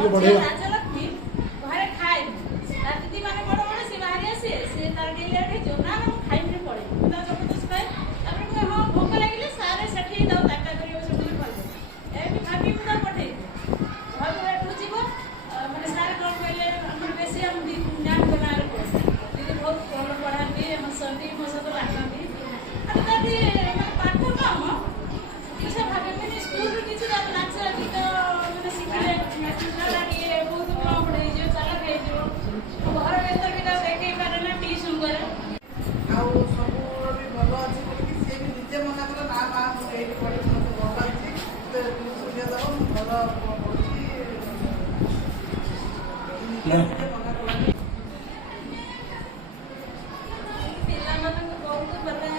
ଟିକେ ବଢେଇବା ରାଜଲକ୍ଷ୍ମୀ ଘରେ ଖାଏନି ତା ଦିଦି ମାନେ ବଡ ବଡ ସେ ବାହାରି ଆସେ ସେ ତାର ଟିକେ ଲେଟ୍ ହେଇଯିବ ନା ନା ମୁଁ ଖାଇବିନି ପଳେଇ ମୁଁ ତା ଜବରଦସ୍ତ ଖାଏ ତାପରେ ମୁଁ ହଁ ଭୋକ ଲାଗିଲେ ସାରେ ସେଠି ତାକୁ ତାକା କରିବ ସେଠି ଖାଇବ ଏମିତି ଭାବି ମୁଁ ତାକୁ ପଠେଇବି ଘରକୁ ଏଠୁ ଯିବ ମାନେ ସାର୍ କଣ କହିଲେ ଆମର ବେଶୀ ଆମ ମ୍ୟାମ୍ଙ୍କ ନାଁରେ କୁହନ୍ତି ଦିଦି ବହୁତ ଭଲ ପଢ଼ାନ୍ତି ହସନ୍ତି ମୋ ସହିତ ବାଟନ୍ତି ଆଉ ଯଦି ମାନେ ପାଠ କାମ କିଛି ଭାବିବେନି ସ୍କୁଲରୁ କିଛି ନାଚ ଗୀତ ମାନେ ଶିଖିଲେ ଟିକେ ବହୁତ କମ୍ ହେଇଯିବ ଚାଲକ ହେଇଯିବ ଘର ଭିତରେ ବି ତାକୁ ଦେଖେଇ ପାରେ ନା ଟିଉସନ୍ କରେ ଆଉ ସବୁ ବି ଭଲ ଅଛି ବୋଲିକି ସିଏ ବି ନିଜେ ମନା କଲା ନା ମା ମୁଁ ଏଇଠି ପଢ଼ିବି ମୋତେ ଭଲ ଲାଗୁଛି ତ ସୁବିଧା ଦେବ ମୁଁ ଭଲ ପଢ଼ୁଛି ନିଜେ ମନା କଲାନି ପିଲାମାନଙ୍କୁ ବହୁତ ମାନେ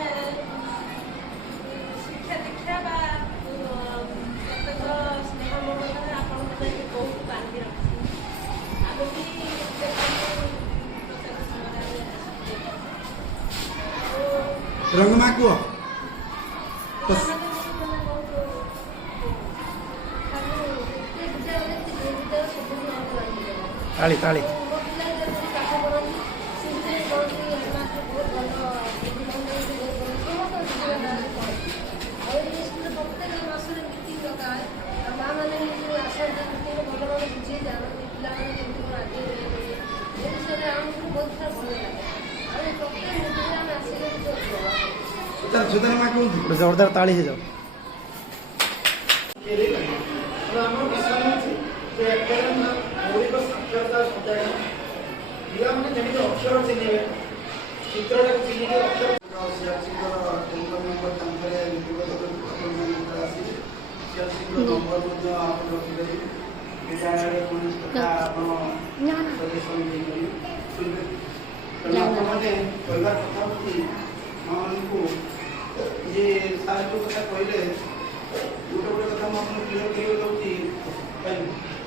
ଶିକ୍ଷା ଦୀକ୍ଷା ବା ପ୍ରତ୍ୟେକ ସ୍ନେହ ମମତାରେ ଆପଣଙ୍କ ପାଇଁ ବହୁତ ବାନ୍ଧି ରଖିଛି ଆଗକୁ ପ୍ରତ୍ୟେକ ସମୟରେ ରଙ୍ଗମା କୁହ ତାଳି ତାଳି ସୁଧାର ମା କୁହନ୍ତୁ ଜୋରଦାର ତାଳି ହେଇଯାଉ ଆମର ବିଷୟ ହେଉଛି ଯେ ମୌଳିକ ସାକ୍ଷରତା ସଜାଡ ପିଲାମାନେ ଯେମିତି ଅକ୍ଷର ଚିହ୍ନିବେ ଚିତ୍ରଟାକୁ ଚିହ୍ନିକି ଅକ୍ଷର ସିଆର୍ସିଙ୍କର ଟେଲିଫୋନ୍ ନମ୍ବର ତାଙ୍କର ବିଗତ ଆସିଛି ସିଆର୍ସିଙ୍କର ନମ୍ବର ମଧ୍ୟ ଆପଣ ରଖିପାରିବେ ବିଦ୍ୟାଳୟରେ କୌଣସି କଥା ଆପଣ ସଜେସନ୍ ଦେଇପାରିବେ ତେଣୁ ଆପଣମାନେ କହିବା କଥା ହେଉଛି ଆମମାନଙ୍କୁ ଯେ ସାର୍ ଯେଉଁ କଥା କହିଲେ ଗୋଟେ ଗୋଟେ କଥା ମୁଁ ଆପଣଙ୍କୁ କ୍ଲିୟର କରିବାକୁ ଯାଉଛି